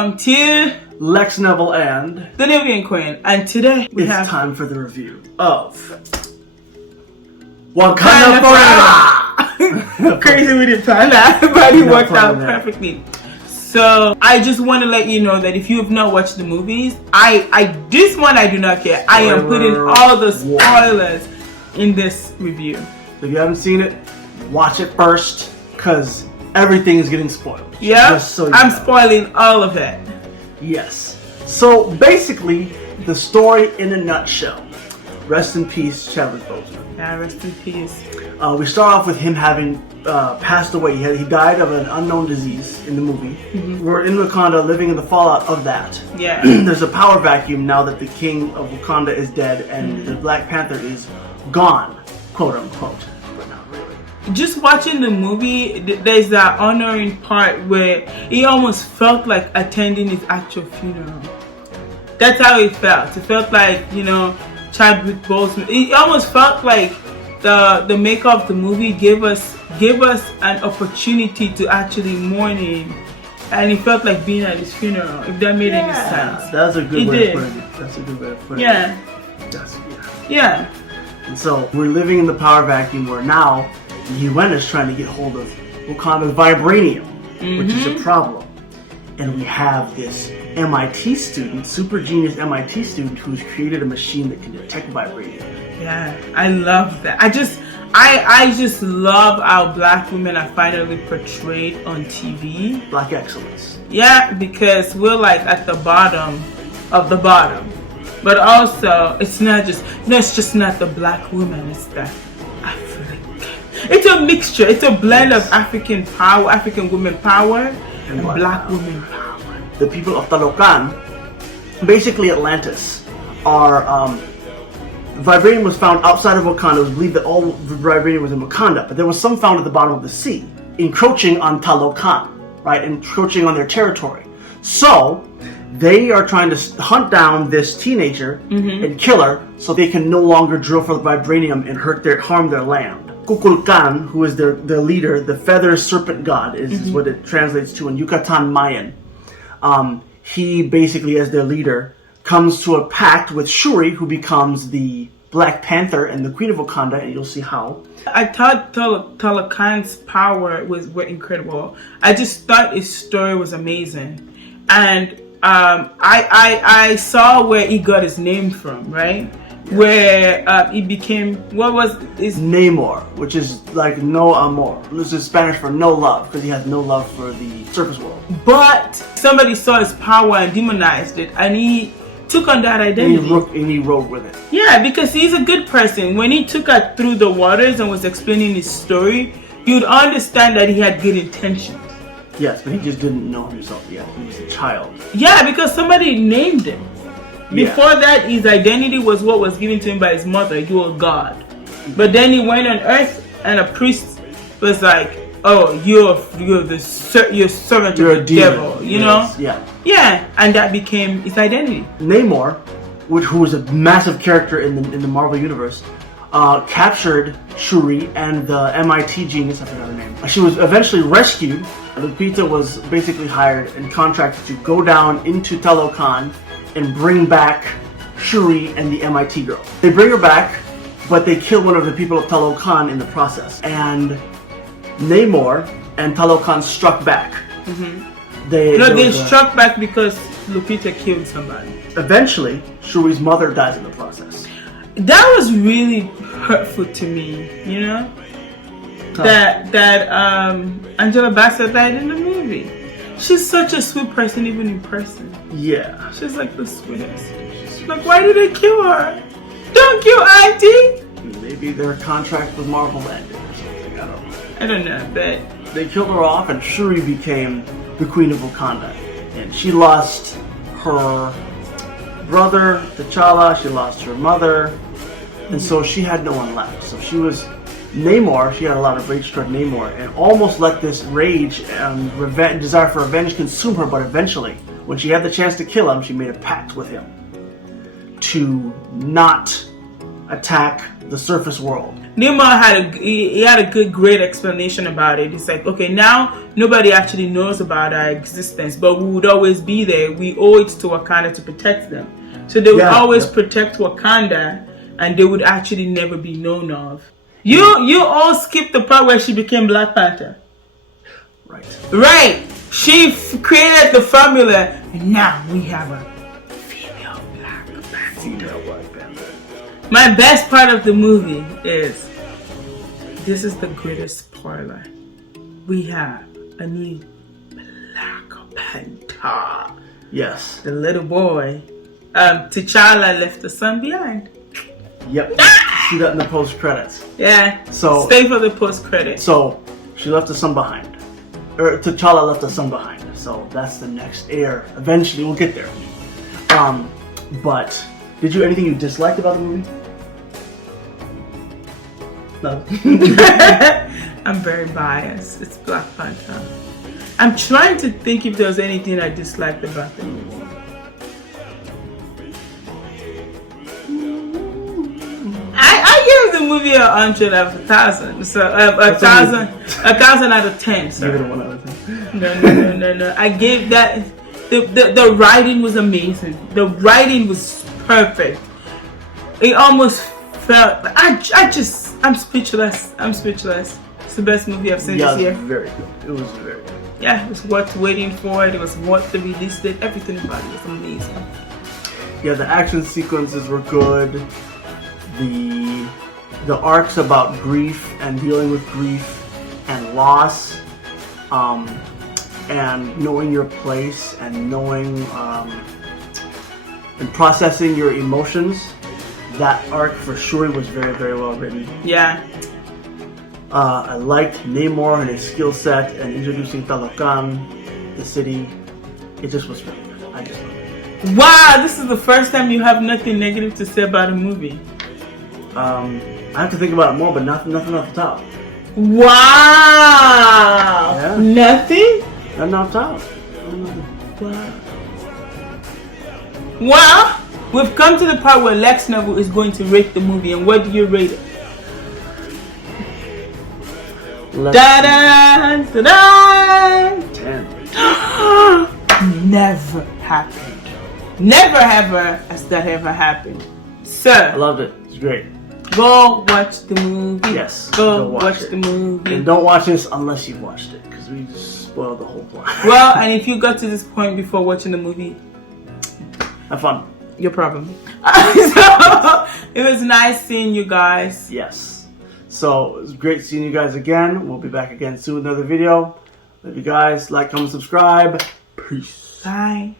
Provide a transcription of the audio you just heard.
welcome to Lex, Neville, and the Nubian Queen. And today it's time for the review of Wakanda Forever. Crazy we didn't plan that, but it worked out perfectly. So I just want to let you know that if you have not watched the movies, this one I do not care. I am putting all the spoilers in this review. If you haven't seen it, watch it first, because everything is getting spoiled. Yeah, so I'm spoiling all of it. Yes. So basically, the story in a nutshell. Rest in peace, Chadwick Boseman. Yeah, rest in peace. We start off with him having passed away. He died of an unknown disease in the movie. Mm-hmm. We're in Wakanda, living in the fallout of that. Yeah. There's a power vacuum now that the king of Wakanda is dead and the Black Panther is gone, quote unquote. But not really. Just watching the movie, there's that honoring part where it almost felt like attending his actual funeral. That's how it felt. It felt like, Chadwick Boseman. It almost felt like the maker of the movie gave us an opportunity to actually mourn him, and it felt like being at his funeral. If that made any sense. That's a good way of putting it. That's a good way of putting it. Yeah. And so we're living in the power vacuum where now the UN is trying to get hold of Wakanda's vibranium, which is a problem. And we have this MIT student, super genius MIT student, who's created a machine that can detect vibranium. Yeah, I love that. I just love how Black women are finally portrayed on TV. Black excellence. Yeah, because we're like at the bottom of the bottom. But also, it's just not the Black woman, it's the African. It's a mixture, it's a blend of African power, African women power, and Black women power. The people of Talocan, basically Atlantis, are vibranium was found outside of Wakanda. It was believed that all the vibranium was in Wakanda, but there was some found at the bottom of the sea, encroaching on Talocan, right, encroaching on their territory. So they are trying to hunt down this teenager and kill her, so they can no longer drill for the vibranium and harm their land. Kukulkan, who is their leader, the feather serpent god, is what it translates to in Yucatan Mayan. He basically, as their leader, comes to a pact with Shuri, who becomes the Black Panther and the Queen of Wakanda, and you'll see how. I thought Talocan's power was incredible. I just thought his story was amazing. And I saw where he got his name from, right? Yes. Where he became, what was his... Namor, which is like no amor. This is Spanish for no love, because he has no love for the surface world. But somebody saw his power and demonized it, and he took on that identity. And he rode with it. Yeah, because he's a good person. When he took her through the waters and was explaining his story, you'd understand that he had good intentions. Yes, but he just didn't know himself yet. He was a child. Yeah, because somebody named him. Before that, his identity was what was given to him by his mother. You are God. But then he went on earth, and a priest was like, "Oh, you're servant of the devil," you know? Yeah, and that became his identity. Namor, who was a massive character in the Marvel universe, captured Shuri and the MIT genius. I forgot her name. She was eventually rescued. Lupita was basically hired and contracted to go down into Talocan and bring back Shuri and the MIT girl. They bring her back, but they kill one of the people of Talocan in the process. And Namor and Talocan struck back. They struck back because Lupita killed somebody. Eventually, Shuri's mother dies in the process. That was really hurtful to me, you know? That Angela Bassett died in the movie. She's such a sweet person, even in person. Yeah. She's like the sweetest. She's like, why did they kill her? Don't kill Auntie! Maybe their contract with Marvel ended or something. I don't know, but... They killed her off, and Shuri became the Queen of Wakanda. And she lost her brother, T'Challa, she lost her mother, and so she had no one left. So she was... Namor, she had a lot of rage toward Namor, and almost let this rage and desire for revenge consume her, but eventually, when she had the chance to kill him, she made a pact with him to not attack the surface world. Namor he had a great explanation about it. It's like, okay, now nobody actually knows about our existence, but we would always be there. We owe it to Wakanda to protect them. So they would always protect Wakanda, and they would actually never be known of. You all skipped the part where she became Black Panther. Right. She created the formula, and now we have a female Black Panther. My best part of the movie is, this is the greatest spoiler. We have a new Black Panther. Yes. The little boy. T'Challa left the son behind. Yep. See that in the post credits. Yeah. So stay for the post credits. So she left the son behind. Or T'Challa left the son behind. So that's the next heir. Eventually we'll get there. But anything you disliked about the movie? No. I'm very biased. It's Black Panther. I'm trying to think if there was anything I disliked about the movie. I gave the movie 100 out of 1,000. So 1,000 out of 10. Sorry. Give it a 1 out of 10. No. I gave that. The writing was amazing. The writing was perfect. It almost felt. I'm speechless. It's the best movie I've seen this year. Very good. It was very good. Yeah, it was worth waiting for. It was worth the release date. Everything about it was amazing. Yeah, the action sequences were good. The arcs about grief and dealing with grief and loss, and knowing your place and knowing and processing your emotions. That arc for sure was very, very well written. Yeah. I liked Namor and his skill set and introducing Talokan, the city. It just was really good. I just loved it. Wow, this is the first time you have nothing negative to say about a movie. I have to think about it more, but nothing off the top. Wow! Yeah. Nothing? Nothing off the top. Wow. Well, we've come to the part where Lex Noble is going to rate the movie, and what do you rate it? Da-da, da-da. 10. Never happened. Never ever has that ever happened. Sir. I loved it. It's great. Go watch the movie. Yes. Go watch the movie. And don't watch this unless you've watched it, because we just spoiled the whole plot. Well, and if you got to this point before watching the movie, have fun. Your problem. So, it was nice seeing you guys. Yes. So, it was great seeing you guys again. We'll be back again soon with another video. Love you guys. Like, comment, subscribe. Peace. Bye.